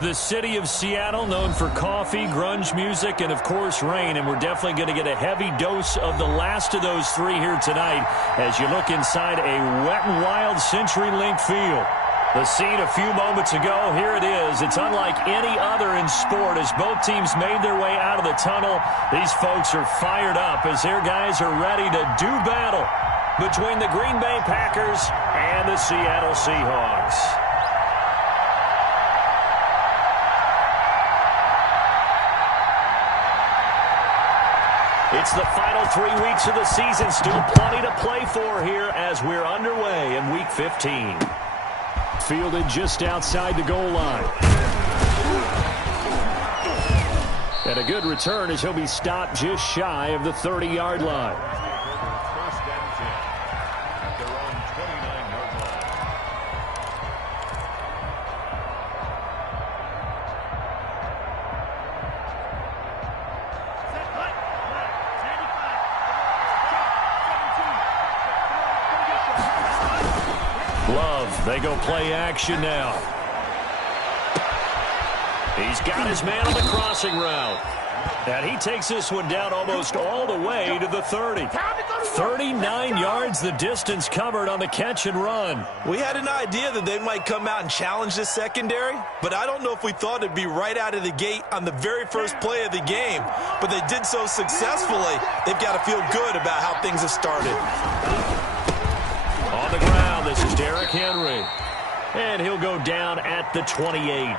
The city of Seattle, known for coffee, grunge music, and, of course, rain. And we're definitely going to get a heavy dose of the last of those three here tonight as you look inside a Wet n Wild CenturyLink field. The scene a few moments ago, here it is. It's unlike any other in sport as both teams made their way out of the tunnel. These folks are fired up as their guys are ready to do battle between the Green Bay Packers and the Seattle Seahawks. It's the final 3 weeks of the season. Still plenty to play for here as we're underway in Week 15. Fielded just outside the goal line. And a good return as he'll be stopped just shy of the 30-yard line. First and 10 at their own 29-yard line. Love, they go play action now. He's got his man on the crossing route. And he takes this one down almost all the way to the 30. 39 yards the distance covered on the catch and run. We had an idea that they might come out and challenge this secondary, but I don't know if we thought it'd be right out of the gate on the very first play of the game. But they did so successfully, they've got to feel good about how things have started. On the ground, this is Derrick Henry. And he'll go down at the 28.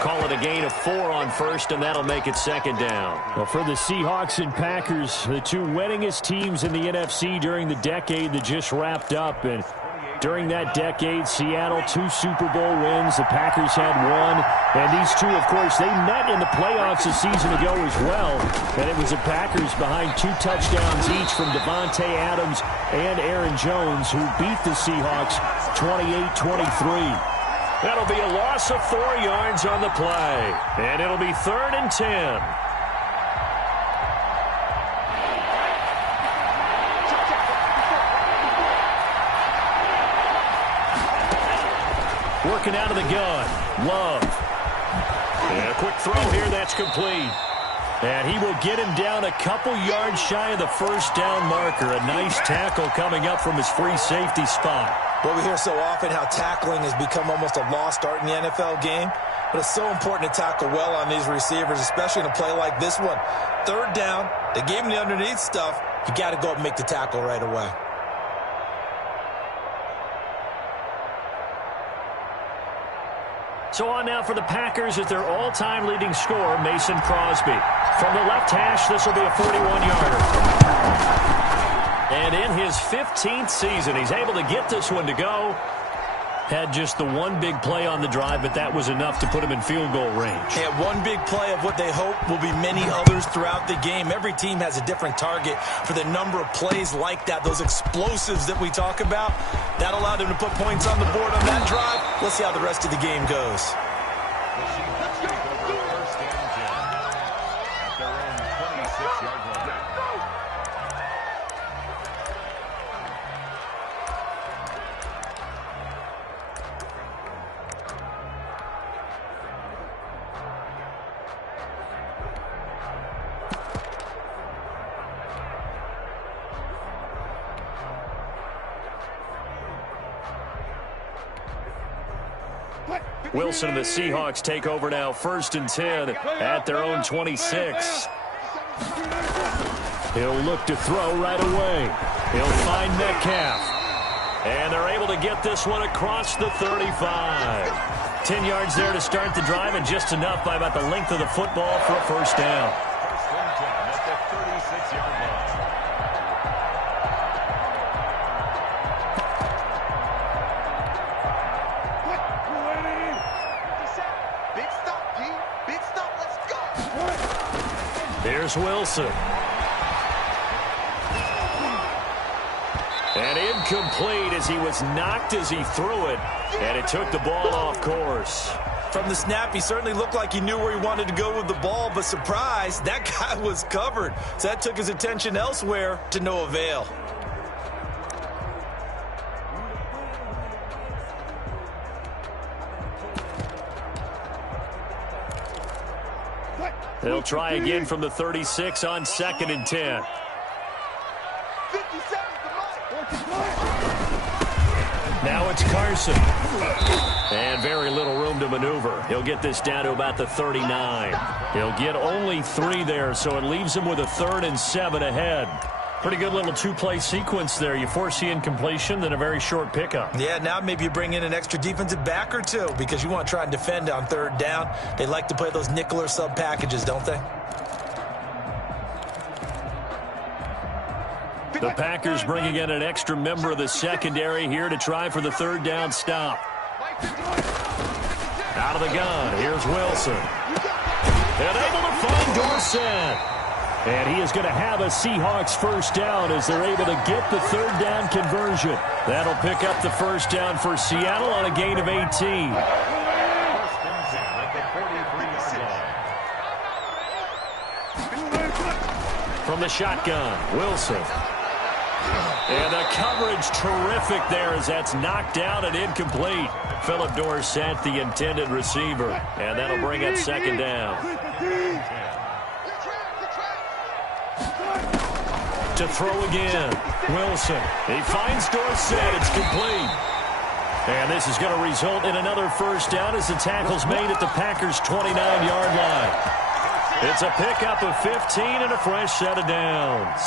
Call it a gain of 4 on first, and that'll make it second down. Well, for the Seahawks and Packers, the two winningest teams in the NFC during the decade that just wrapped up. And during that decade, Seattle 2 Super Bowl wins. The Packers had 1. And these two, of course, they met in the playoffs a season ago as well. And it was the Packers behind 2 touchdowns each from Devontae Adams and Aaron Jones who beat the Seahawks 28-23. That'll be a loss of 4 yards on the play. And it'll be 3rd and 10. Working out of the gun. Love. And a quick throw here. That's complete. And he will get him down a couple yards shy of the first down marker. A nice tackle coming up from his free safety spot. Well, we hear so often how tackling has become almost a lost art in the NFL game. But it's so important to tackle well on these receivers, especially in a play like this one. 3rd down, they gave him the underneath stuff. You got to go up and make the tackle right away. So on now for the Packers as their all-time leading scorer, Mason Crosby. From the left hash, this will be a 41-yarder. And in his 15th season, he's able to get this one to go. Had just the one big play on the drive, but that was enough to put him in field goal range. And one big play of what they hope will be many others throughout the game. Every team has a different target for the number of plays like that, those explosives that we talk about. That allowed them to put points on the board on that drive. Let's see how the rest of the game goes. Wilson and the Seahawks take over now, 1st and 10 at their own 26. He'll look to throw right away. He'll find Metcalf. And they're able to get this one across the 35. 10 yards there to start the drive, and just enough by about the length of the football for a first down. 1st and 10 at the 36-yard line. Here's Wilson. And incomplete as he was knocked as he threw it. And it took the ball off course. From the snap, he certainly looked like he knew where he wanted to go with the ball, but surprise, that guy was covered. So that took his attention elsewhere to no avail. They'll try again from the 36 on 2nd and 10. Now it's Carson. And very little room to maneuver. He'll get this down to about the 39. He'll get only 3 there, so it leaves him with a 3rd and 7 ahead. Pretty good little two-play sequence there. You force the incompletion, then a very short pickup. Yeah, now maybe you bring in an extra defensive back or two because you want to try and defend on 3rd down. They like to play those nickel or sub packages, don't they? The Packers bringing in an extra member of the secondary here to try for the 3rd down stop. Out of the gun, here's Wilson. And able to find Dorsett. And he is going to have a Seahawks 1st down as they're able to get the 3rd down conversion. That'll pick up the 1st down for Seattle on a gain of 18. From the shotgun, Wilson. And the coverage terrific there as that's knocked down and incomplete. Philip Dorsett, the intended receiver. And that'll bring up 2nd down. To throw again, Wilson. He finds Dorsett. It's complete. And this is going to result in another 1st down as the tackle's made at the Packers' 29-yard line. It's a pickup of 15 and a fresh set of downs.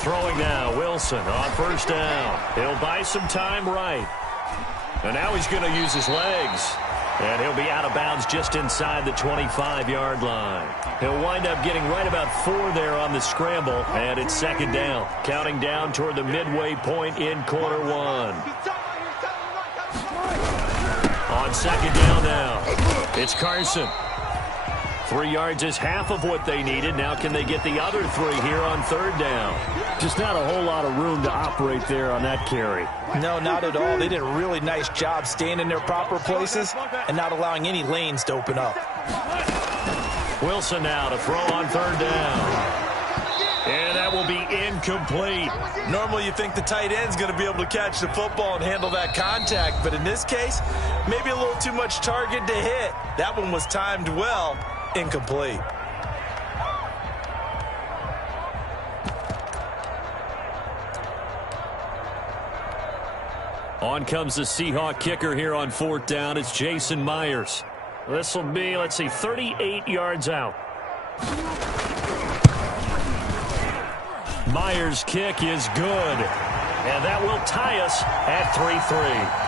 Throwing now, Wilson on 1st down. He'll buy some time right. And now he's going to use his legs. And he'll be out of bounds just inside the 25-yard line. He'll wind up getting right about 4 there on the scramble. And it's 2nd down. Counting down toward the midway point in quarter 1. On 2nd down now, it's Carson. 3 yards is half of what they needed. Now can they get the other 3 here on 3rd down? Just not a whole lot of room to operate there on that carry. No, not at all. They did a really nice job staying in their proper places and not allowing any lanes to open up. Wilson now to throw on 3rd down. And that will be incomplete. Normally you think the tight end's going to be able to catch the football and handle that contact. But in this case, maybe a little too much target to hit. That one was timed well. Incomplete. On comes the Seahawk kicker here on 4th down. It's Jason Myers. This will be, let's see, 38 yards out. Myers' kick is good. And that will tie us at 3-3.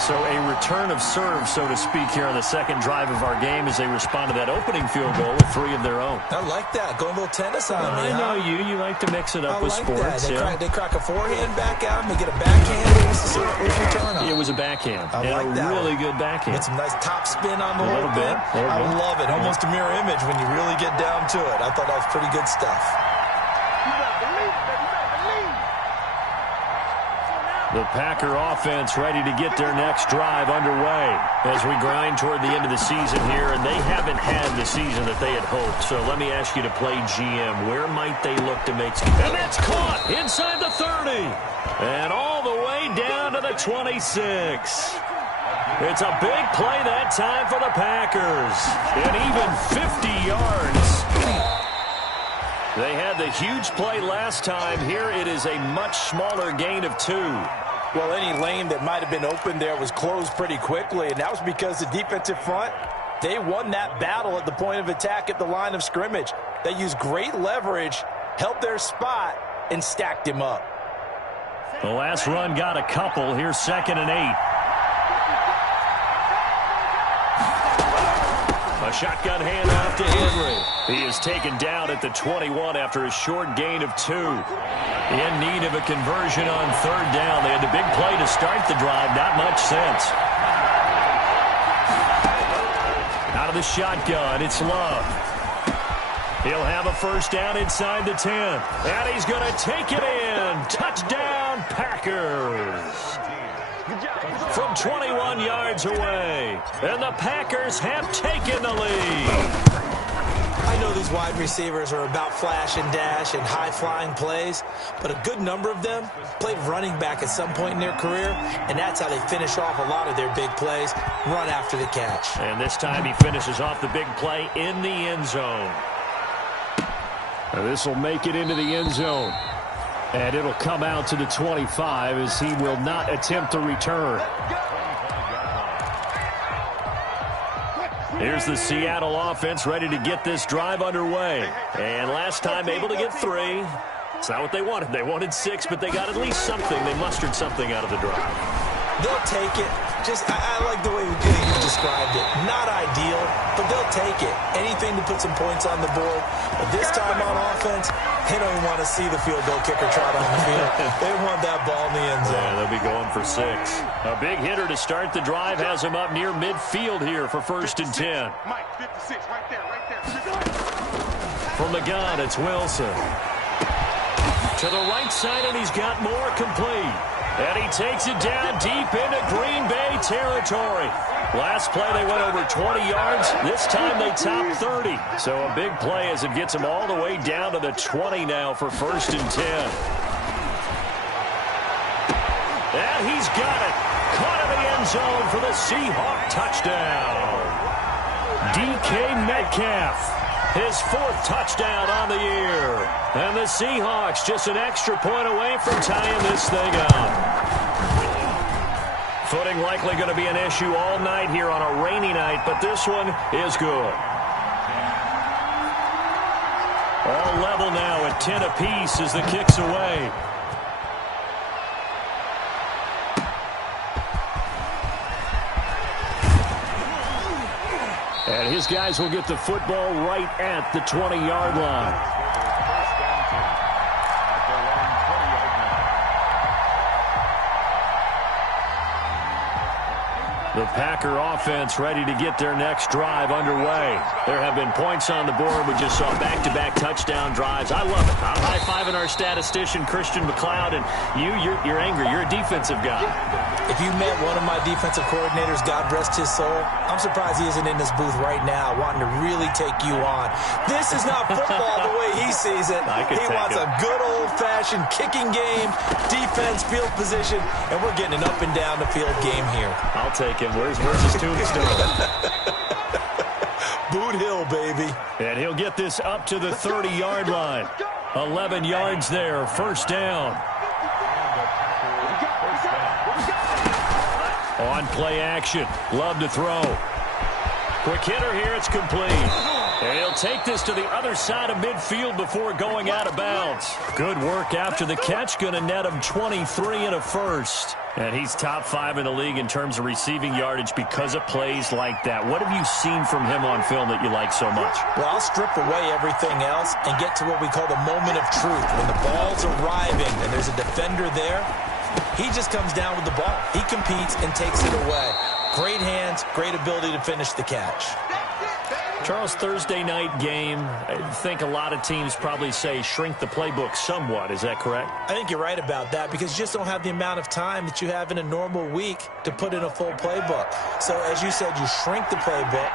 So a return of serve, so to speak, here on the 2nd drive of our game as they respond to that opening field goal with 3 of their own. I like that. Going a little tennis on me. I know you. You like to mix it up with sports. They crack a forehand back out and they get a backhand. What's the return on? It was a backhand. I like that. Really good backhand. With some nice top spin on the whole bit. thing. I love it. Almost a mirror image when you really get down to it. I thought that was pretty good stuff. The Packer offense ready to get their next drive underway as we grind toward the end of the season here, and they haven't had the season that they had hoped. So let me ask you to play GM. Where might they look to make some? And that's caught inside the 30 and all the way down to the 26. It's a big play that time for the Packers, and even 50 yards. They had the huge play last time. Here it is a much smaller gain of 2. Well, any lane that might have been open there was closed pretty quickly, and that was because the defensive front, they won that battle at the point of attack at the line of scrimmage. They used great leverage, held their spot, and stacked him up. The last run got a couple. Here's 2nd and 8. A shotgun handoff to Henry. He is taken down at the 21 after a short gain of 2. In need of a conversion on 3rd down. They had the big play to start the drive. Not much sense. Out of the shotgun, it's Love. He'll have a 1st down inside the 10. And he's going to take it in. Touchdown, Packers. From 21 yards away. And the Packers have taken the lead. I know these wide receivers are about flash and dash and high-flying plays, but a good number of them played running back at some point in their career, and that's how they finish off a lot of their big plays, run after the catch. And this time he finishes off the big play in the end zone. This will make it into the end zone. And it'll come out to the 25 as he will not attempt to return. Here's the Seattle offense ready to get this drive underway. And last time able to get 3. It's not what they wanted. They wanted 6, but they got at least something. They mustered something out of the drive. They'll take it. I like the way you described it. Not ideal, but they'll take it. Anything to put some points on the board. But this time on offense, they don't even want to see the field goal kicker trot on the field. They want that ball in the end zone. Yeah, they'll be going for 6. A big hitter to start the drive has him up near midfield here for 1st and 10. Mike, 56, right there. From the gun, it's Wilson. To the right side, and he's got more complete. And he takes it down deep into Green Bay territory. Last play, they went over 20 yards. This time, they top 30. So a big play as it gets him all the way down to the 20 now for 1st and 10. And he's got it. Caught in the end zone for the Seahawk touchdown. DK Metcalf. His 4th touchdown on the year. And the Seahawks just an extra point away from tying this thing up. Footing likely going to be an issue all night here on a rainy night, but this one is good. All level now at 10 apiece as the kick's away. And his guys will get the football right at the 20-yard line. The Packer offense ready to get their next drive underway. There have been points on the board. We just saw back-to-back touchdown drives. I love it. I'm high-fiving our statistician, Christian McLeod, and you're angry. You're a defensive guy. If you met one of my defensive coordinators, God rest his soul, I'm surprised he isn't in this booth right now wanting to really take you on. This is not football the way he sees it. He wants a good old-fashioned kicking game, defense, field position, and we're getting an up-and-down the field game here. I'll take him. Where's his tombstone? Boot Hill, baby. And he'll get this up to the 30-yard line. 11 yards there, 1st down. On play action. Love to throw. Quick hitter here. It's complete. And he'll take this to the other side of midfield before going out of bounds. Good work after the catch. Going to net him 23 and a 1st. And he's top 5 in the league in terms of receiving yardage because of plays like that. What have you seen from him on film that you like so much? Well, I'll strip away everything else and get to what we call the moment of truth. When the ball's arriving and there's a defender there, he just comes down with the ball. He competes and takes it away. Great hands, great ability to finish the catch. Charles, Thursday night game, I think a lot of teams probably say shrink the playbook somewhat. Is that correct? I think you're right about that because you just don't have the amount of time that you have in a normal week to put in a full playbook. So, as you said, you shrink the playbook,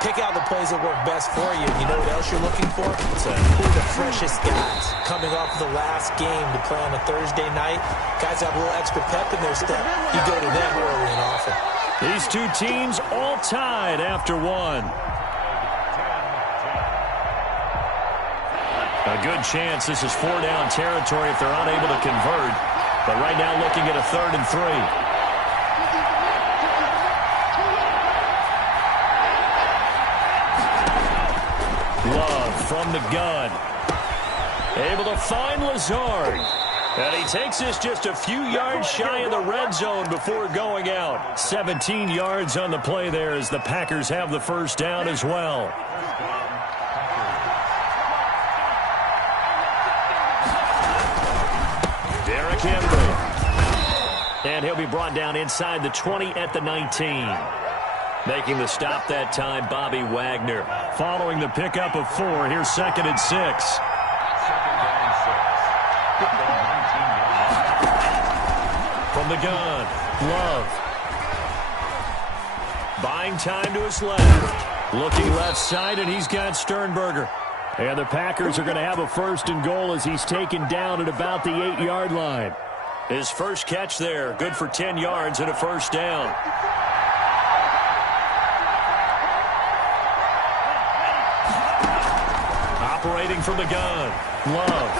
pick out the plays that work best for you. You know what else you're looking for? Who are the freshest guys coming off the last game to play on a Thursday night? Guys have a little extra pep in their step. You go to them early and often. These two teams all tied after one. A good chance this is 4-down territory if they're unable to convert. But right now looking at a 3rd and 3. Love from the gun. Able to find Lazard. And he takes this just a few yards shy of the red zone before going out. 17 yards on the play there as the Packers have the 1st down as well. And he'll be brought down inside the 20 at the 19. Making the stop that time, Bobby Wagner. Following the pickup of 4, here's 2nd and 6. From the gun, Love. Buying time to his left. Looking left side, and he's got Sternberger. And the Packers are going to have a 1st and goal as he's taken down at about the 8-yard line. His first catch there, good for 10 yards and a 1st down. Operating from the gun, Love.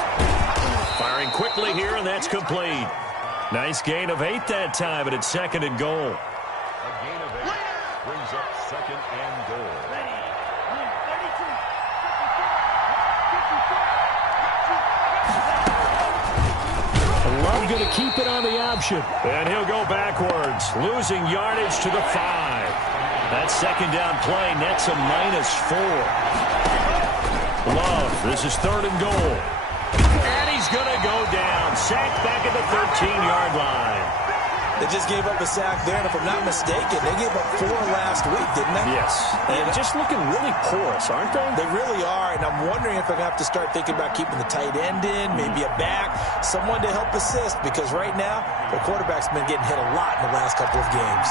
Firing quickly here, and that's complete. Nice gain of 8 that time, and it's 2nd and goal. A gain of 8 brings up 2nd and goal. Love going to keep it on the option. And he'll go backwards, losing yardage to the 5. That 2nd down play nets a -4. Love, this is 3rd and goal. And he's going to go down. Sacked back at the 13-yard line. They just gave up a sack there, and if I'm not mistaken, they gave up 4 last week, didn't they? Yes. And just looking really porous, aren't they? They really are, and I'm wondering if I'm going to have to start thinking about keeping the tight end in, maybe a back, someone to help assist, because right now, the quarterback's been getting hit a lot in the last couple of games.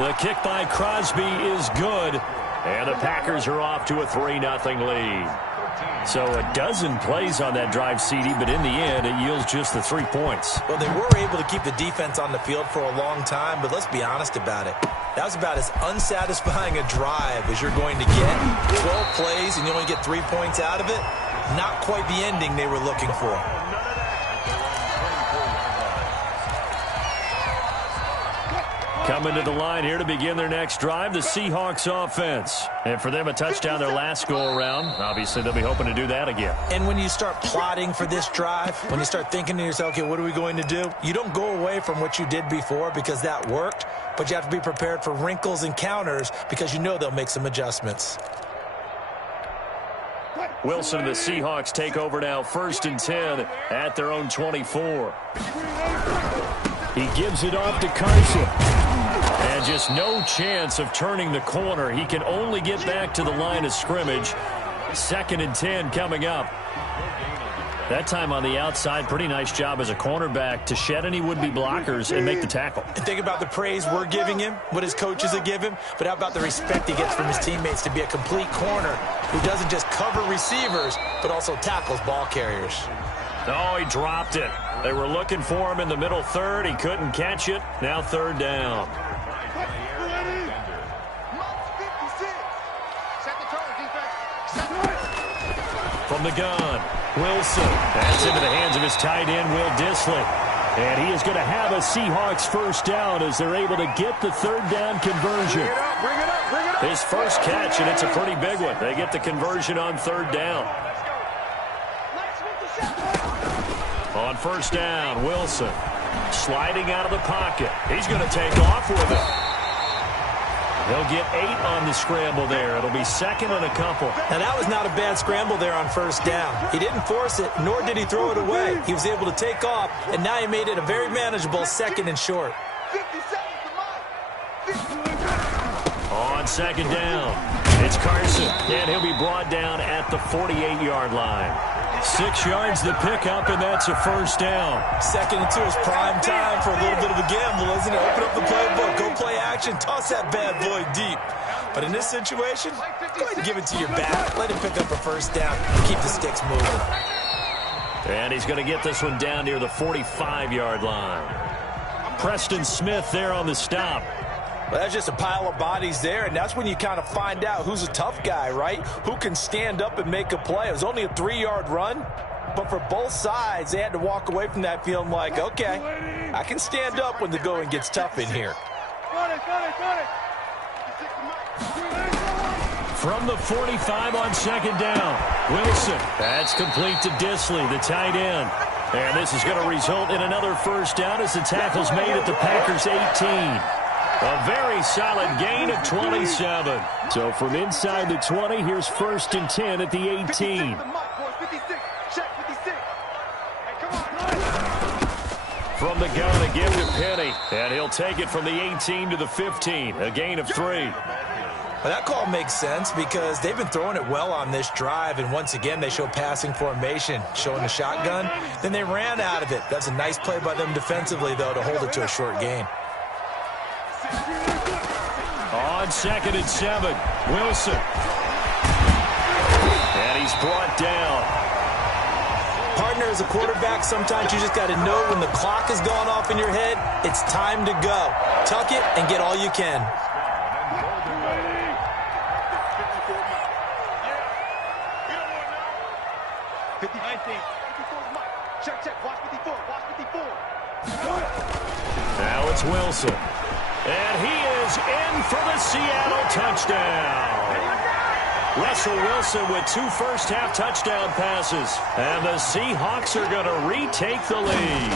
The kick by Crosby is good, and the Packers are off to a 3-0 lead. So a dozen plays on that drive, CD, but in the end, it yields just the 3 points. Well, they were able to keep the defense on the field for a long time, but let's be honest about it. That was about as unsatisfying a drive as you're going to get. 12 plays, and you only get 3 points out of it. Not quite the ending they were looking for. Coming to the line here to begin their next drive, the Seahawks offense. And for them, a touchdown their last go-around. Obviously, they'll be hoping to do that again. And when you start plotting for this drive, when you start thinking to yourself, okay, what are we going to do? You don't go away from what you did before because that worked, but you have to be prepared for wrinkles and counters because you know they'll make some adjustments. Wilson and the Seahawks take over now, 1st and 10 at their own 24. He gives it off to Carson. And just no chance of turning the corner. He can only get back to the line of scrimmage. 2nd and 10 coming up. That time on the outside, pretty nice job as a cornerback to shed any would-be blockers and make the tackle. And think about the praise we're giving him, what his coaches have given him, but how about the respect he gets from his teammates to be a complete corner who doesn't just cover receivers, but also tackles ball carriers. Oh, he dropped it. They were looking for him in the middle third. He couldn't catch it. Now 3rd down. From the gun, Wilson. That's into the hands of his tight end, Will Dissly. And he is going to have a Seahawks 1st down as they're able to get the 3rd down conversion. Bring it up. His first catch, and it's a pretty big one. They get the conversion on 3rd down. On 1st down, Wilson sliding out of the pocket. He's going to take off with it. They'll get 8 on the scramble there. It'll be 2nd and a couple. Now, that was not a bad scramble there on 1st down. He didn't force it, nor did he throw it away. He was able to take off, and now he made it a very manageable 2nd and short. On 2nd down, it's Carson, and he'll be brought down at the 48-yard line. 6 yards the pickup, and that's a 1st down. 2nd and 2 is prime time for a little bit of a gamble, isn't it? Open up the playbook, go play action, toss that bad boy deep. But in this situation, go ahead and give it to your back. Let him pick up a 1st down and keep the sticks moving. And he's going to get this one down near the 45-yard line. Preston Smith there on the stop. Well, that's just a pile of bodies there, and that's when you kind of find out who's a tough guy, right? Who can stand up and make a play. It was only a 3-yard run, but for both sides, they had to walk away from that feeling like, okay, I can stand up when the going gets tough in here. From the 45 on 2nd down, Wilson. That's complete to Dissly, the tight end. And this is going to result in another 1st down as the tackle's made at the Packers' 18. A very solid gain of 27. So from inside the 20, here's 1st and 10 at the 18. From the gun again to Penny. And he'll take it from the 18 to the 15. A gain of 3. Well, that call makes sense because they've been throwing it well on this drive, and once again they show passing formation, showing the shotgun. Then they ran out of it. That's a nice play by them defensively, though, to hold it to a short gain. On 2nd and 7, Wilson. And he's brought down. Partner, as a quarterback, sometimes you just got to know when the clock is going off in your head, it's time to go. Tuck it and get all you can. Now it's Wilson. And he is in for the Seattle touchdown. Russell Wilson with 2 first-half touchdown passes. And the Seahawks are going to retake the lead.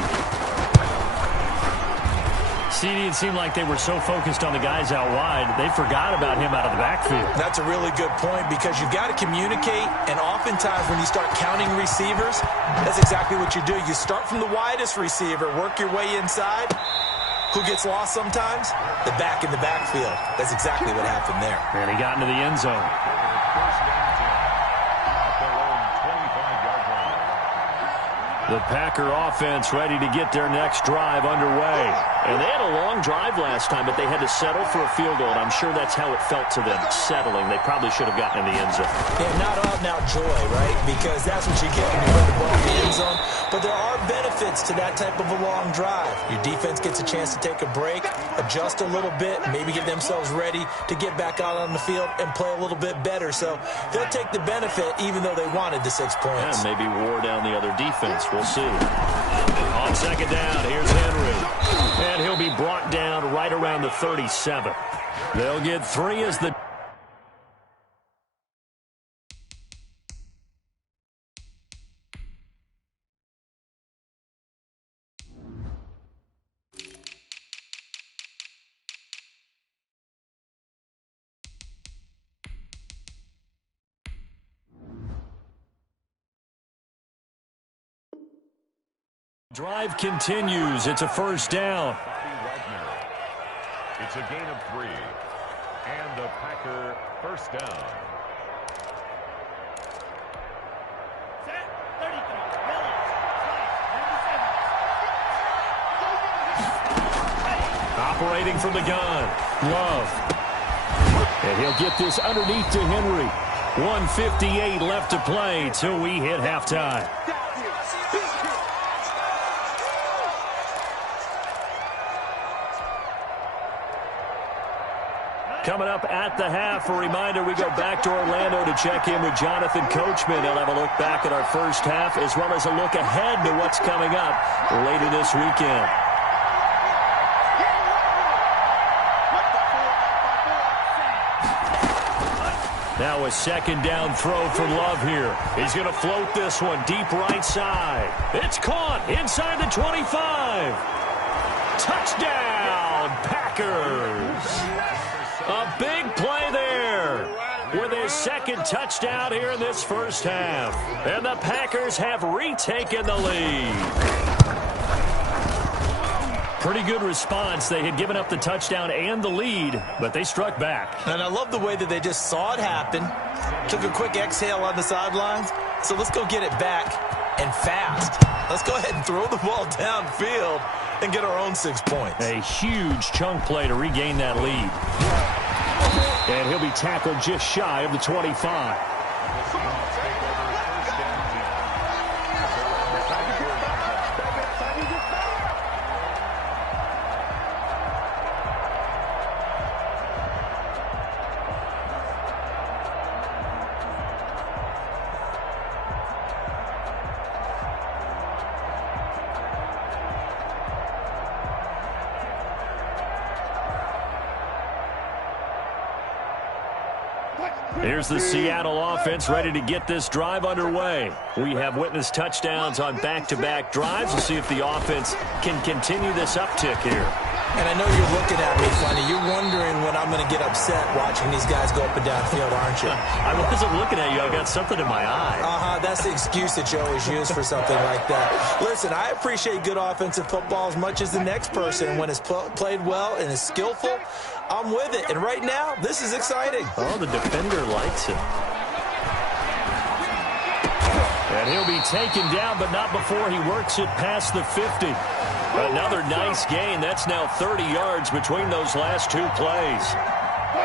CD, it seemed like they were so focused on the guys out wide, they forgot about him out of the backfield. That's a really good point because you've got to communicate, and oftentimes when you start counting receivers, that's exactly what you do. You start from the widest receiver, work your way inside. Who gets lost sometimes? The back in the backfield. That's exactly what happened there. And he got into the end zone. The Packer offense ready to get their next drive underway. And they had a long drive last time, but they had to settle for a field goal. And I'm sure that's how it felt to them, settling. They probably should have gotten in the end zone. Yeah, not out-and-out joy, right? Because that's what you get when you run the ball in the end zone. But there are benefits to that type of a long drive. Your defense gets a chance to take a break, adjust a little bit, maybe get themselves ready to get back out on the field and play a little bit better. So they'll take the benefit even though they wanted the 6 points. And maybe wore down the other defense. We'll see. On 2nd down, here's Henry. And he'll be brought down right around the 37. They'll get 3 as the... Drive continues. It's a first down. It's a gain of 3. And the Packer first down. Operating from the gun. Love. And he'll get this underneath to Henry. 1:58 left to play till we hit halftime. Coming up at the half, a reminder, we go back to Orlando to check in with Jonathan Coachman. He'll have a look back at our first half as well as a look ahead to what's coming up later this weekend. Now a 2nd down throw from Love here. He's going to float this one deep right side. It's caught inside the 25. Touchdown, Packers. A big play there with his 2nd touchdown here in this first half. And the Packers have retaken the lead. Pretty good response. They had given up the touchdown and the lead, but they struck back. And I love the way that they just saw it happen, took a quick exhale on the sidelines. So let's go get it back and fast. Let's go ahead and throw the ball downfield and get our own 6 points. A huge chunk play to regain that lead. And he'll be tackled just shy of the 25. Here's the Seattle offense ready to get this drive underway. We have witnessed touchdowns on back-to-back drives. We'll see if the offense can continue this uptick here. And I know you're looking at me funny. You're wondering when I'm going to get upset watching these guys go up and down field, aren't you? I wasn't looking at you. I've got something in my eye. That's the excuse that you always use for something like that. Listen, I appreciate good offensive football as much as the next person. When it's played well and is skillful, I'm with it. And right now, this is exciting. Oh, the defender likes it. And he'll be taken down, but not before he works it past the 50. Another nice gain. That's now 30 yards between those last two plays.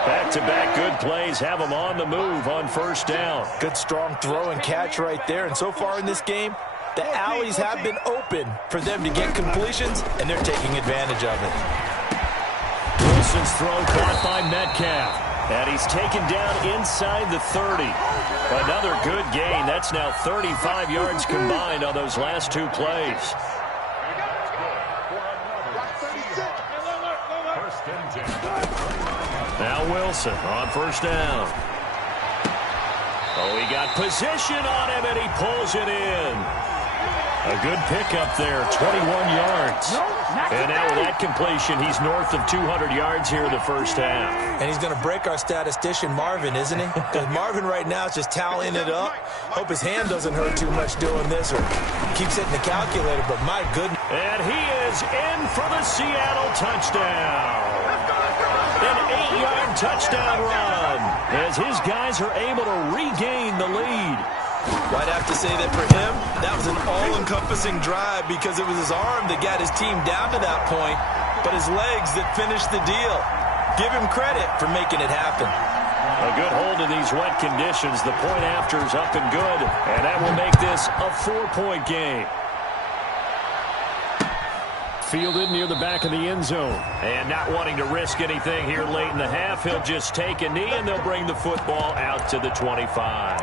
Back-to-back good plays have them on the move on first down. Good strong throw and catch right there. And so far in this game, the alleys have been open for them to get completions, and they're taking advantage of it. Wilson's throw caught by Metcalf. And he's taken down inside the 30. Another good gain. That's now 35 yards combined on those last two plays. Now Wilson on first down. Oh, he got position on him, and he pulls it in. A good pickup there, 21 yards. And now with that completion, he's north of 200 yards here in the first half. And he's going to break our statistician, Marvin, isn't he? Because Marvin right now is just tallying it up. Hope his hand doesn't hurt too much doing this or keeps hitting the calculator, but my goodness. And he is in for the Seattle touchdown. An 8-yard touchdown run as his guys are able to regain the lead. I'd have to say that for him, that was an all-encompassing drive because it was his arm that got his team down to that point, but his legs that finished the deal. Give him credit for making it happen. A good hold in these wet conditions. The point after is up and good, and that will make this a 4-point game. Fielded near the back of the end zone. And not wanting to risk anything here late in the half, he'll just take a knee, and they'll bring the football out to the 25.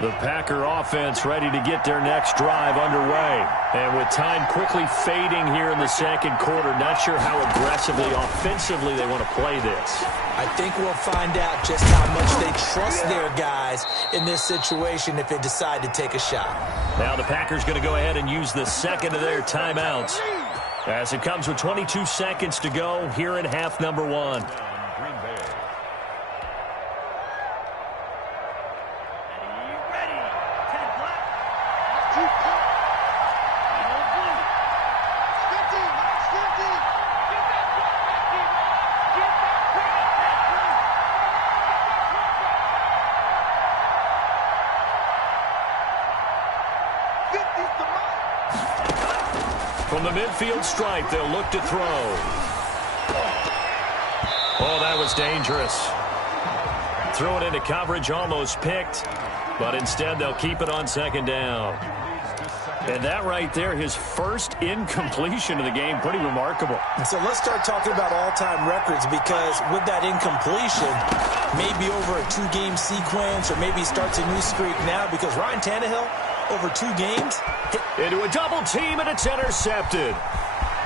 The Packer offense ready to get their next drive underway. And with time quickly fading here in the second quarter, not sure how aggressively, offensively they want to play this. I think we'll find out just how much they trust their guys in this situation if they decide to take a shot. Now the Packers going to go ahead and use the second of their timeouts as it comes with 22 seconds to go here in half number one. From the midfield stripe, they'll look to throw. Oh, that was dangerous. Threw it into coverage, almost picked, but instead they'll keep it on second down. And that right there, his first incompletion of the game, pretty remarkable. So let's start talking about all-time records because with that incompletion, maybe over a two-game sequence or maybe he starts a new streak now because Ryan Tannehill, over 2 games. Into a double team, and it's intercepted.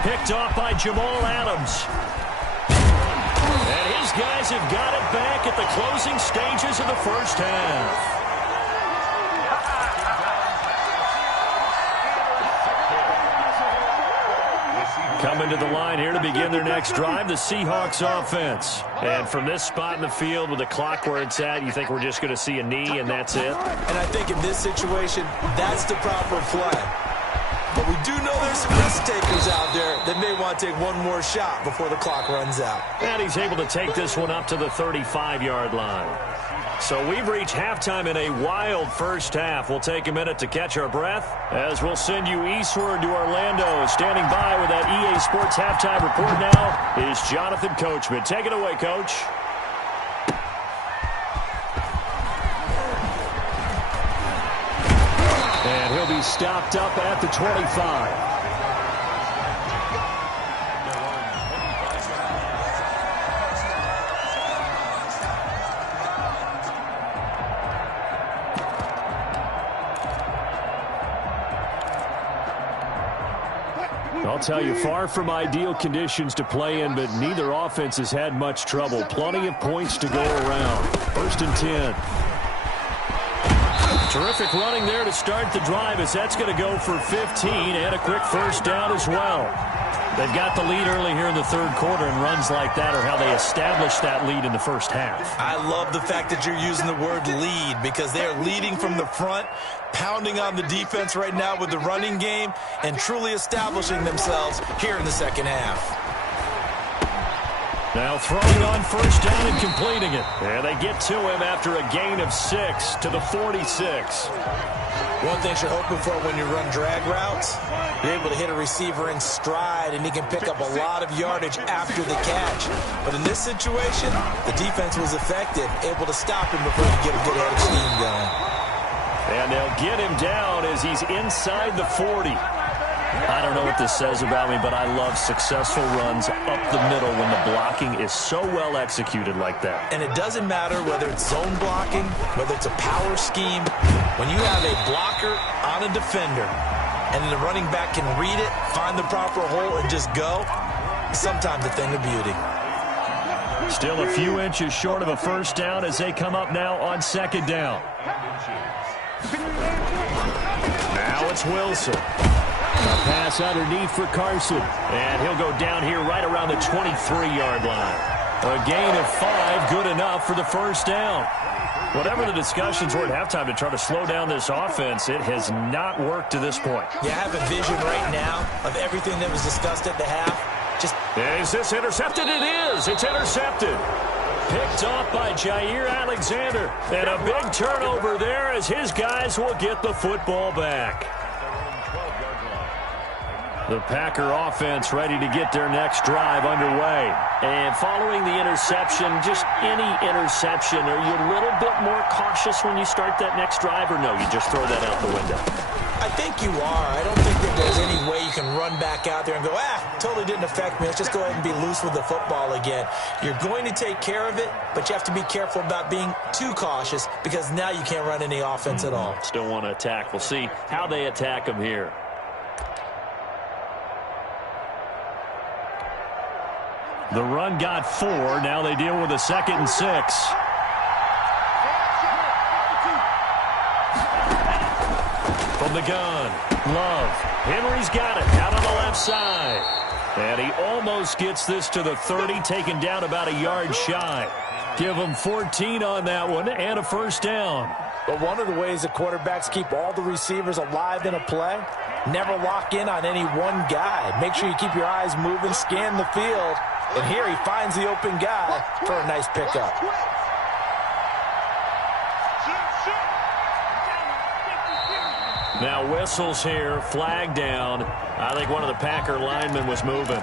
Picked off by Jamal Adams. And his guys have got it back at the closing stages of the first half. Coming to the line here to begin their next drive, the Seahawks offense. And from this spot in the field with the clock where it's at, you think we're just going to see a knee and that's it? And I think in this situation, that's the proper play. But we do know there's some risk takers out there that may want to take one more shot before the clock runs out. And he's able to take this one up to the 35-yard line. So we've reached halftime in a wild first half. We'll take a minute to catch our breath as we'll send you eastward to Orlando. Standing by with that EA Sports halftime report now is Jonathan Coachman. Take it away, Coach. And he'll be stopped up at the 25. I'll tell you, far from ideal conditions to play in, but neither offense has had much trouble. Plenty of points to go around. 1st and 10. Terrific running there to start the drive as that's going to go for 15 and a quick first down as well. They've got the lead early here in the third quarter, and runs like that are how they established that lead in the first half. I love the fact that you're using the word lead because they're leading from the front, pounding on the defense right now with the running game, and truly establishing themselves here in the second half. Now throwing on first down and completing it. And they get to him after a gain of 6 to the 46. One thing you're hoping for when you run drag routes, you're able to hit a receiver in stride, and he can pick up a lot of yardage after the catch. But in this situation, the defense was effective, able to stop him before he get a good head of steam going. And they'll get him down as he's inside the 40. I don't know what this says about me, but I love successful runs up the middle when the blocking is so well executed like that. And it doesn't matter whether it's zone blocking, whether it's a power scheme. When you have a blocker on a defender and the running back can read it, find the proper hole, and just go, it's sometimes a thing of beauty. Still a few inches short of a first down as they come up now on second down. Now it's Wilson. A pass underneath for Carson. And he'll go down here right around the 23-yard line. A gain of 5, good enough for the first down. Whatever the discussions were at halftime to try to slow down this offense, it has not worked to this point. You have a vision right now of everything that was discussed at the half. Is this intercepted? It is. It's intercepted. Picked off by Jair Alexander. And a big turnover there as his guys will get the football back. The Packer offense ready to get their next drive underway. And following the interception, just any interception, are you a little bit more cautious when you start that next drive, or no, you just throw that out the window? I think you are. I don't think that there's any way you can run back out there and go, totally didn't affect me. Let's just go ahead and be loose with the football again. You're going to take care of it, but you have to be careful about being too cautious because now you can't run any offense at all. Still want to attack. We'll see how they attack them here. The run got 4. Now they deal with a 2nd and 6. From the gun, Love. Henry's got it out on the left side. And he almost gets this to the 30, taken down about a yard shy. Give him 14 on that one and a first down. But one of the ways that quarterbacks keep all the receivers alive in a play, never lock in on any one guy. Make sure you keep your eyes moving, scan the field. And here he finds the open guy for a nice pickup. Now whistles here, flag down. I think one of the Packer linemen was moving.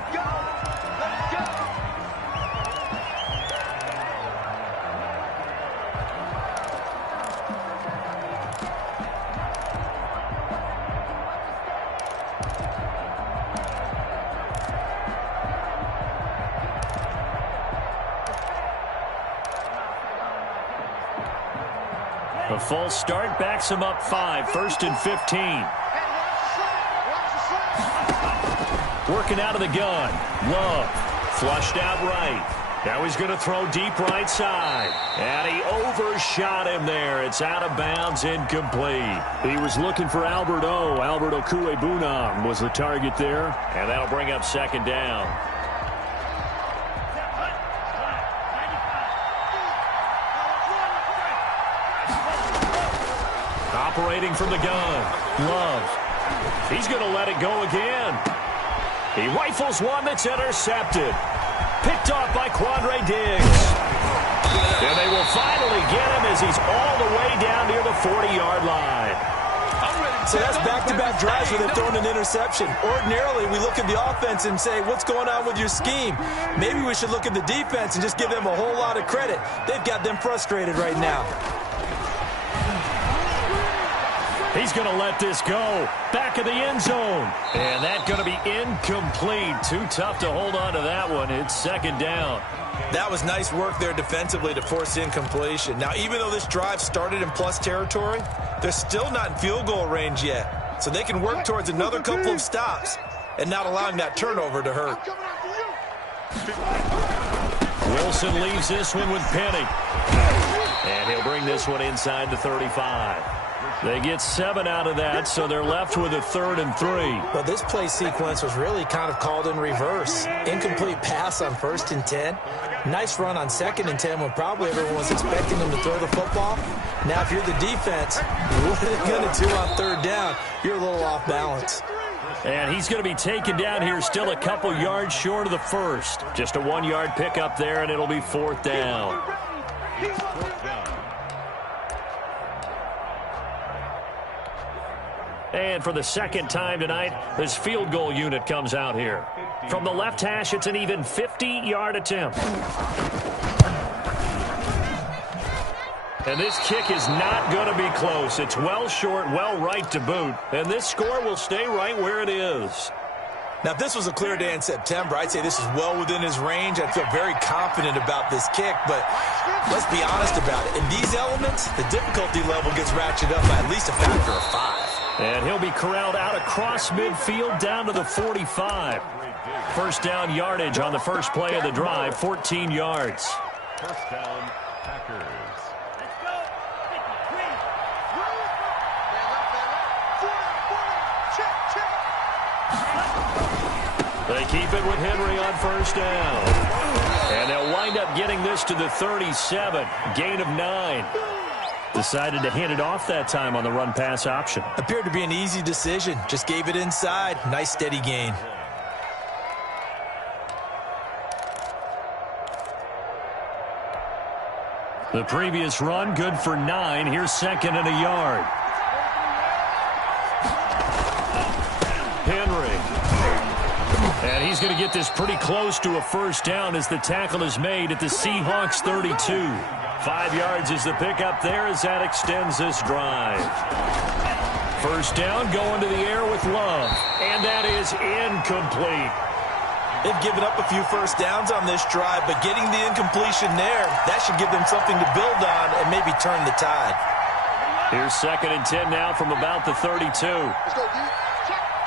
A false start backs him up 5, 1st and 15. Working out of the gun. Love flushed out right. Now he's going to throw deep right side. And he overshot him there. It's out of bounds, incomplete. He was looking for Alberto. BCUYBMANE was the target there. And that'll bring up 2nd down. Operating from the gun. Love. He's going to let it go again. He rifles one that's intercepted. Picked off by Quandre Diggs. And they will finally get him as he's all the way down near the 40-yard line. So that's back-to-back drives where they've thrown an interception. Ordinarily, we look at the offense and say, what's going on with your scheme? Maybe we should look at the defense and just give them a whole lot of credit. They've got them frustrated right now. He's going to let this go. Back of the end zone. And that's going to be incomplete. Too tough to hold on to that one. It's 2nd down. That was nice work there defensively to force incompletion. Now, even though this drive started in plus territory, they're still not in field goal range yet. So they can work towards another couple of stops and not allowing that turnover to hurt. Wilson leaves this one with Penny. And he'll bring this one inside the 35. They get 7 out of that, so they're left with a 3rd and 3. Well, this play sequence was really kind of called in reverse. Incomplete pass on 1st and 10. Nice run on 2nd and 10 when probably everyone was expecting them to throw the football. Now, if you're the defense, what are they going to do on 3rd down? You're a little off balance. And he's going to be taken down here, still a couple yards short of the first. Just a 1-yard pickup there, and it'll be 4th down. And for the second time tonight, this field goal unit comes out here. From the left hash, it's an even 50-yard attempt. And this kick is not going to be close. It's well short, well right to boot. And this score will stay right where it is. Now, if this was a clear day in September, I'd say this is well within his range. I feel very confident about this kick, but let's be honest about it. In these elements, the difficulty level gets ratcheted up by at least a factor of 5. And he'll be corralled out across midfield down to the 45. First down yardage on the first play of the drive, 14 yards. First down, Packers. They keep it with Henry on first down. And they'll wind up getting this to the 37. Gain of 9. Decided to hand it off that time on the run-pass option. Appeared to be an easy decision. Just gave it inside. Nice steady gain. The previous run, good for 9. Here's 2nd and a yard. Henry. And he's going to get this pretty close to a first down as the tackle is made at the Seahawks 32. 5 yards is the pickup there as that extends this drive. First down, going to the air with Love. And that is incomplete. They've given up a few first downs on this drive, but getting the incompletion there, that should give them something to build on and maybe turn the tide. Here's 2nd and 10 now from about the 32. Let's go, D.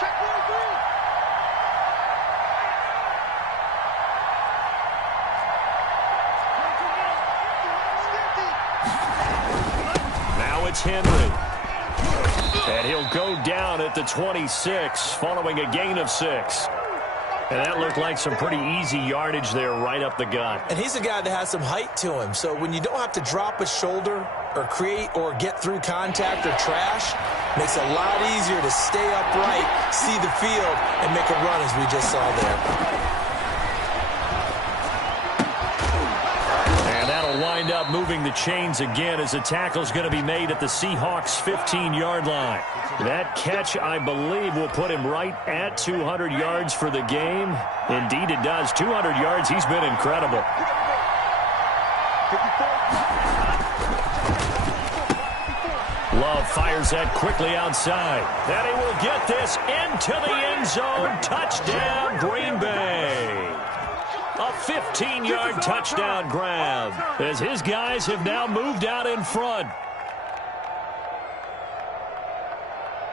Check 1 3. Now it's Henry. And he'll go down at the 26 following a gain of 6. And that looked like some pretty easy yardage there right up the gut. And he's a guy that has some height to him. So when you don't have to drop a shoulder or create or get through contact or trash, makes it a lot easier to stay upright, see the field, and make a run as we just saw there. Wind up moving the chains again as the tackle's going to be made at the Seahawks 15-yard line. That catch, I believe, will put him right at 200 yards for the game. Indeed it does. 200 yards. He's been incredible. Love fires that quickly outside. And he will get this into the end zone. Touchdown, Green Bay. A 15-yard touchdown grab as his guys have now moved out in front.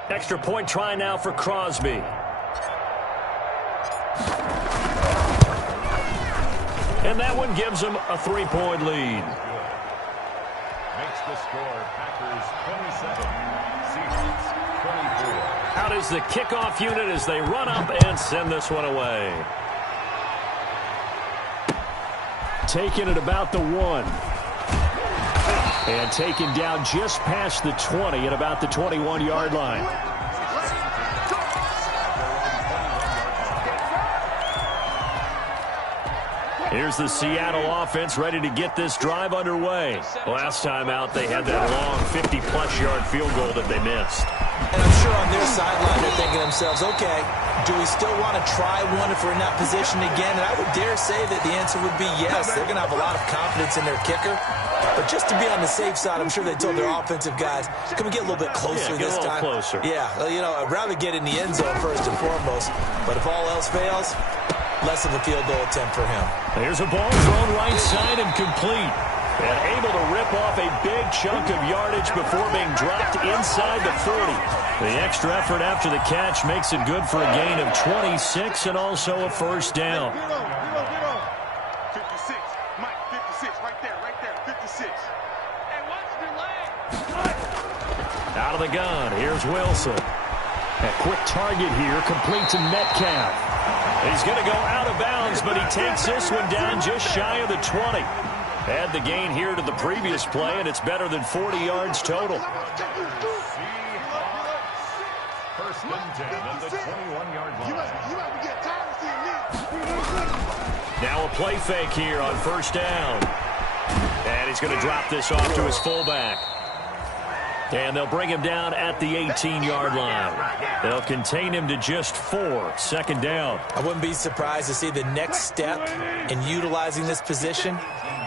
Extra point try now for Crosby. And that one gives them a 3-point lead. Makes the score Packers 27, Seahawks 24. Out is the kickoff unit as they run up and send this one away. Taken at about the 1. And taken down just past the 20 at about the 21-yard line. Here's the Seattle offense ready to get this drive underway. Last time out, they had that long 50-plus yard field goal that they missed. And I'm sure on their sideline they're thinking to themselves, okay, do we still want to try one if we're in that position again? And I would dare say that the answer would be yes. They're going to have a lot of confidence in their kicker. But just to be on the safe side, I'm sure they told their offensive guys, can we get a little bit closer this time? Closer. Yeah, you know, I'd rather get in the end zone first and foremost. But if all else fails, less of a field goal attempt for him. Here's a ball thrown right side and complete. And able to rip off a big chunk of yardage before being dropped inside the 40. The extra effort after the catch makes it good for a gain of 26 and also a first down. 56. Mike, 56. Right there. 56. Hey, watch the leg. Out of the gun, here's Wilson. A quick target here, complete to Metcalf. He's going to go out of bounds, but he takes this one down just shy of the 20. Add the gain here to the previous play, and it's better than 40 yards total. First and 10 at the 21-yard line. Now a play fake here on first down. And he's going to drop this off to his fullback. And they'll bring him down at the 18-yard line. They'll contain him to just 4. Second down. I wouldn't be surprised to see the next step in utilizing this position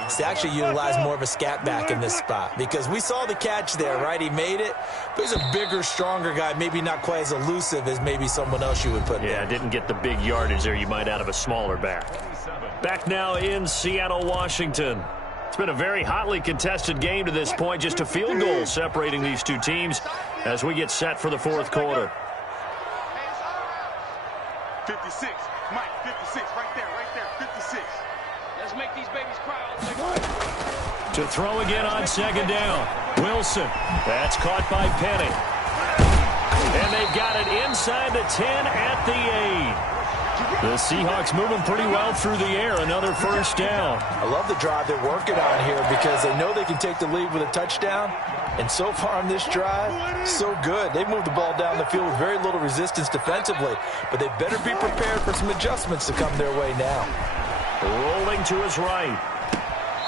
is to actually utilize more of a scat back in this spot. Because we saw the catch there, right? He made it. But he's a bigger, stronger guy, maybe not quite as elusive as maybe someone else you would put there. Yeah, didn't get the big yardage there you might out of a smaller back. Back now in Seattle, Washington. It's been a very hotly contested game to this point. Just a field goal separating these two teams as we get set for the fourth quarter. 56. Mike, 56. Right there, 56. Let's make these babies cry. To throw again on second down. Wilson. That's caught by Penny. And they've got it inside the 10 at the 8. The Seahawks moving pretty well through the air. Another first down. I love the drive they're working on here because they know they can take the lead with a touchdown. And so far on this drive, so good. They moved the ball down the field with very little resistance defensively. But they better be prepared for some adjustments to come their way now. Rolling to his right.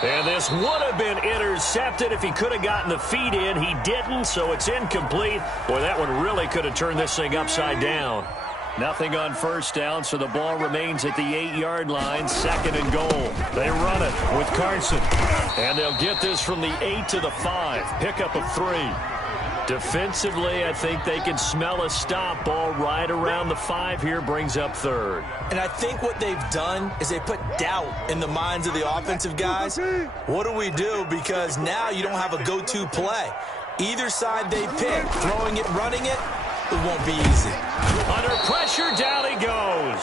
And this would have been intercepted if he could have gotten the feet in. He didn't, so it's incomplete. Boy, that one really could have turned this thing upside down. Nothing on first down, so the ball remains at the 8-yard line. Second and goal. They run it with Carson. And they'll get this from the 8 to the 5. Pickup of 3. Defensively, I think they can smell a stop. Ball right around the 5 here, brings up third. And I think what they've done is they put doubt in the minds of the offensive guys. What do we do? Because now you don't have a go-to play. Either side they pick, throwing it, running it, it won't be easy. Under pressure, down he goes.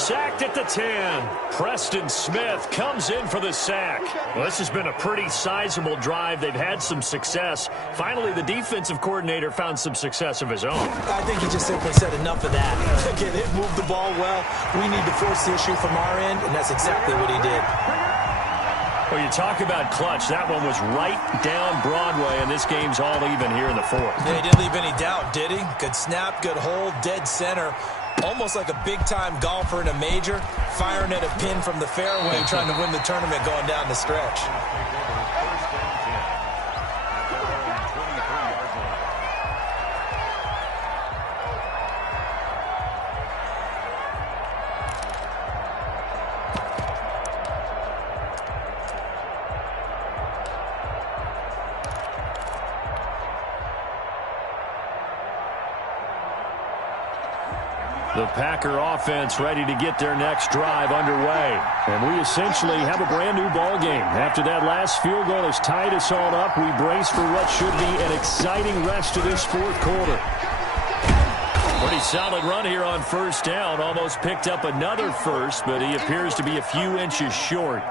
Sacked at the 10. Preston Smith comes in for the sack. Well, this has been a pretty sizable drive. They've had some success. Finally, the defensive coordinator found some success of his own. I think he just simply said enough of that. Okay, they've moved the ball well. We need to force the issue from our end, and that's exactly what he did. Well, you talk about clutch. That one was right down Broadway, and this game's all even here in the fourth. Yeah, he didn't leave any doubt, did he? Good snap, good hold, dead center. Almost like a big-time golfer in a major, firing at a pin from the fairway, trying to win the tournament going down the stretch. The Packer offense ready to get their next drive underway. And we essentially have a brand new ball game. After that last field goal has tied us all up, we brace for what should be an exciting rest of this fourth quarter. Pretty solid run here on first down. Almost picked up another first, but he appears to be a few inches short.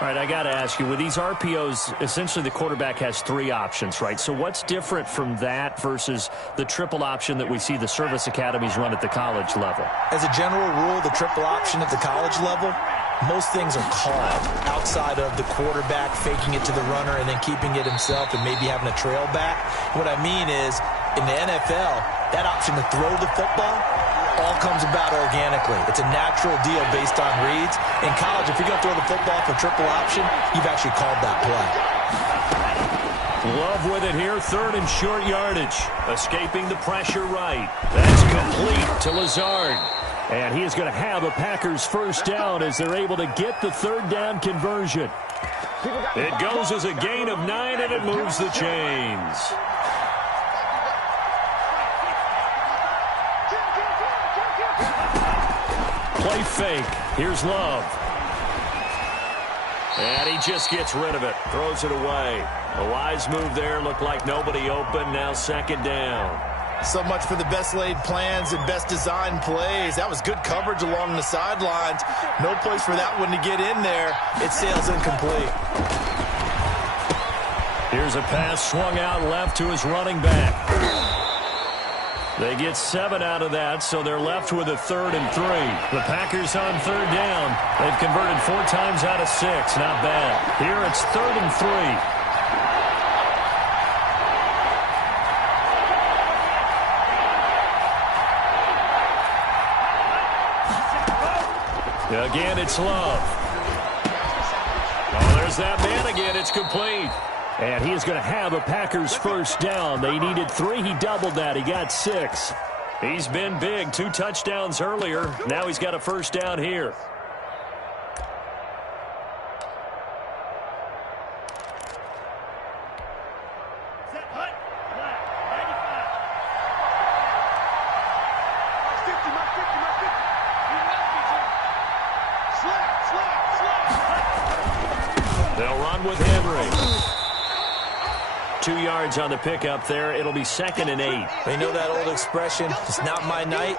All right, I got to ask you, with these RPOs, essentially the quarterback has 3 options, right? So what's different from that versus the triple option that we see the service academies run at the college level? As a general rule, the triple option at the college level, most things are called outside of the quarterback faking it to the runner and then keeping it himself and maybe having a trail back. What I mean is, in the NFL, that option to throw the football all comes about organically. It's a natural deal based on reads. In college, if you're going to throw the football for triple option, you've actually called that play. Love with it here, third and short yardage. Escaping the pressure right. That's complete to Lazard. And he is going to have a Packers first down as they're able to get the third down conversion. It goes as a gain of 9, and it moves the chains. Play fake. Here's Love. And he just gets rid of it. Throws it away. A wise move there. Looked like nobody open. Now second down. So much for the best laid plans and best designed plays. That was good coverage along the sidelines. No place for that one to get in there. It sails incomplete. Here's a pass swung out left to his running back. They get 7 out of that, so they're left with a 3rd and 3. The Packers on 3rd down. They've converted 4 times out of 6. Not bad. Here it's 3rd and 3. Again, it's Love. Oh, there's that man again. It's complete. And he is going to have a Packers first down. They needed 3. He doubled that. He got 6. He's been big. 2 touchdowns earlier. Now he's got a first down here. They'll run with Henry. 2 yards on the pickup there. It'll be 2nd and 8. You know that old expression, it's not my night?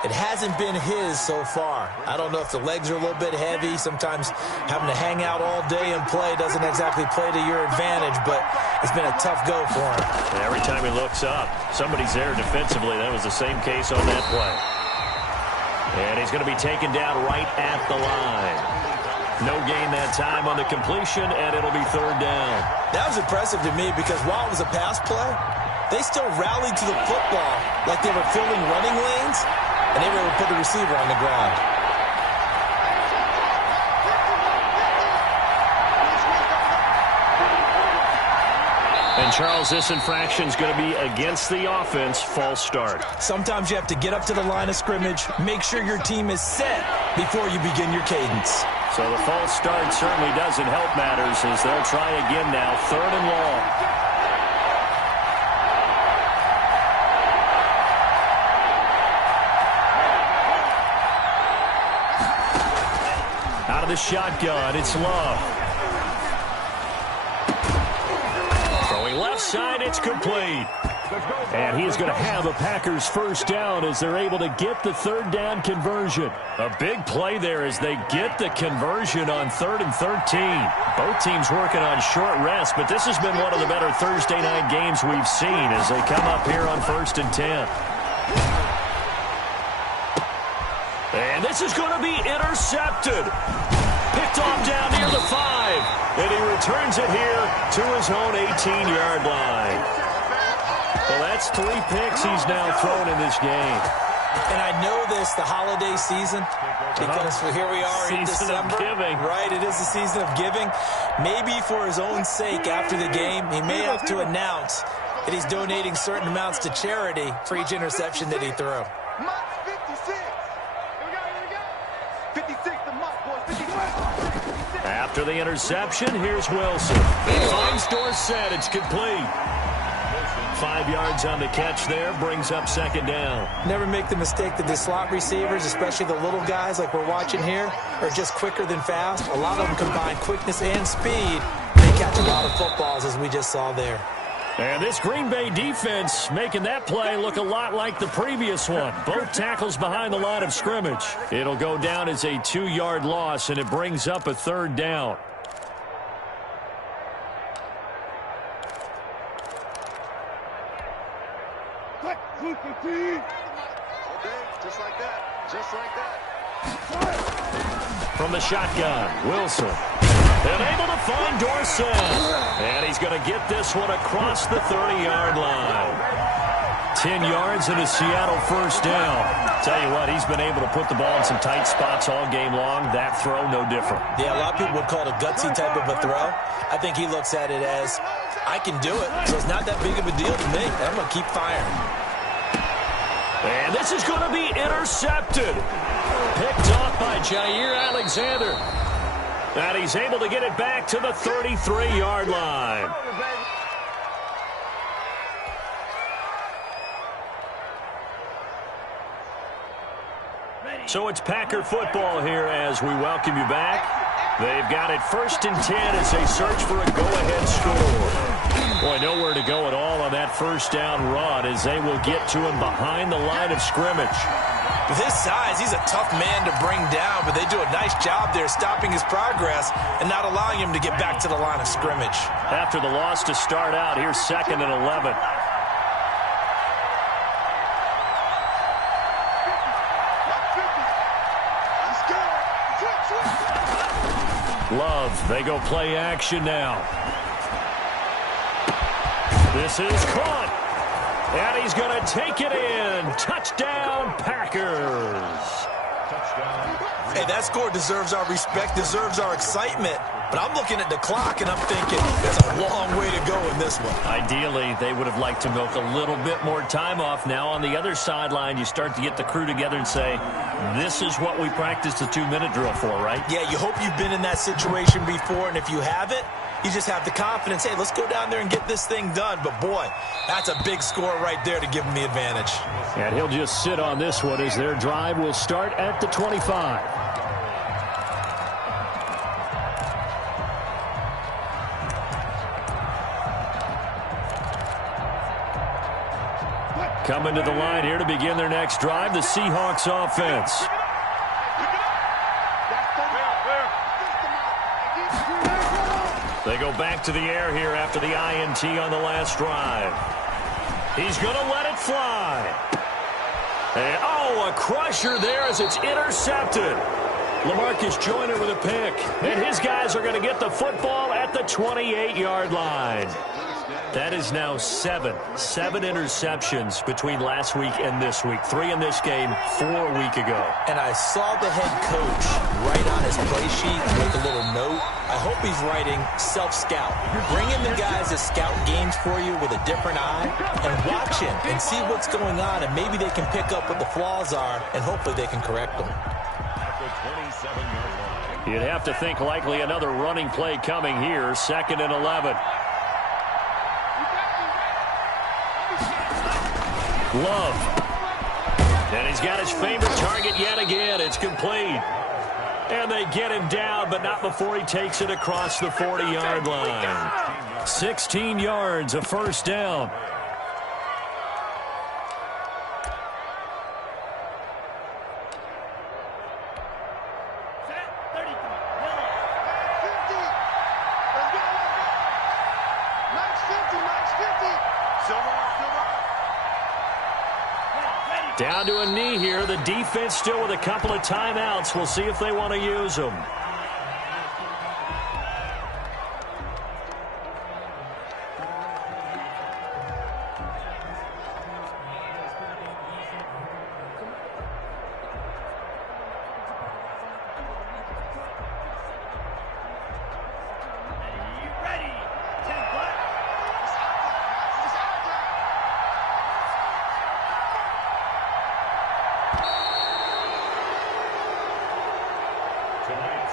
It hasn't been his so far. I don't know if the legs are a little bit heavy. Sometimes having to hang out all day and play doesn't exactly play to your advantage, but it's been a tough go for him. Every time he looks up, somebody's there defensively. That was the same case on that play. And he's going to be taken down right at the line. No gain that time on the completion, and it'll be 3rd down. That was impressive to me because while it was a pass play, they still rallied to the football like they were filling running lanes, and they were able to put the receiver on the ground. And, Charles, this infraction is going to be against the offense. False start. Sometimes you have to get up to the line of scrimmage, make sure your team is set before you begin your cadence. So the false start certainly doesn't help matters as they'll try again now. 3rd and long. Out of the shotgun, it's Love. Throwing left side, it's complete. And he is going to have a Packers first down as they're able to get the 3rd down conversion. A big play there as they get the conversion on 3rd and 13. Both teams working on short rest, but this has been one of the better Thursday night games we've seen as they come up here on 1st and 10. And this is going to be intercepted. Picked off down near the 5. And he returns it here to his own 18-yard line. Well, that's 3 picks he's now thrown in this game. And I know this, the holiday season, because here we are in December. Season of giving. Right, it is the season of giving. Maybe for his own sake after the game, he may have to announce that he's donating certain amounts to charity for each interception that he threw. 56. Here we go. 56 the mark, boys. 56. After the interception, here's Wilson. He finds Dorsett. It's complete. 5 yards on the catch there, brings up 2nd down. Never make the mistake that the slot receivers, especially the little guys like we're watching here, are just quicker than fast. A lot of them combine quickness and speed. They catch a lot of footballs, as we just saw there. And this Green Bay defense making that play look a lot like the previous one. Both tackles behind the line of scrimmage. It'll go down as a 2-yard loss, and it brings up a 3rd down. Okay, just like that. Just like that. From the shotgun, Wilson. And able to find Dorsett. And he's going to get this one across the 30-yard line. 10 yards and a Seattle first down. Tell you what, he's been able to put the ball in some tight spots all game long. That throw, no different. Yeah, a lot of people would call it a gutsy type of a throw. I think he looks at it as, I can do it, so it's not that big of a deal to me. I'm going to keep firing. And this is going to be intercepted. Picked off by Jair Alexander. And he's able to get it back to the 33-yard line. So it's Packer football here as we welcome you back. They've got it 1st and 10 as they search for a go-ahead score. Boy, nowhere to go at all on that first down run as they will get to him behind the line of scrimmage. With his size, he's a tough man to bring down, but they do a nice job there stopping his progress and not allowing him to get back to the line of scrimmage. After the loss to start out, here's 2nd and 11. Love, they go play action now. This is caught. And he's going to take it in. Touchdown, Packers. Hey, that score deserves our respect, deserves our excitement. But I'm looking at the clock, and I'm thinking there's a long way to go in this one. Ideally, they would have liked to milk a little bit more time off. Now on the other sideline, you start to get the crew together and say, this is what we practiced the 2-minute drill for, right? Yeah, you hope you've been in that situation before, and if you haven't, you just have the confidence, hey, let's go down there and get this thing done. But, boy, that's a big score right there to give him the advantage. And he'll just sit on this one as their drive will start at the 25. Coming to the line here to begin their next drive, the Seahawks offense. They go back to the air here after the INT on the last drive. He's going to let it fly. And, oh, a crusher there as it's intercepted. LaMarcus Joyner with a pick. And his guys are going to get the football at the 28-yard line. That is now seven interceptions between last week and this week. 3 in this game, 4 a week ago. And I saw the head coach write on his play sheet with a little note. I hope he's writing self-scout. Bring in the guys that scout games for you with a different eye and watch him and see what's going on, and maybe they can pick up what the flaws are, and hopefully they can correct them. You'd have to think likely another running play coming here. 2nd and 11. Love. And he's got his favorite target yet again. It's complete. And they get him down, but not before he takes it across the 40-yard line. 16 yards, a first down. Down to a knee here. The defense still with a couple of timeouts. We'll see if they want to use them.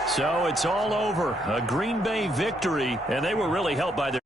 So it's all over. A Green Bay victory, and they were really helped by their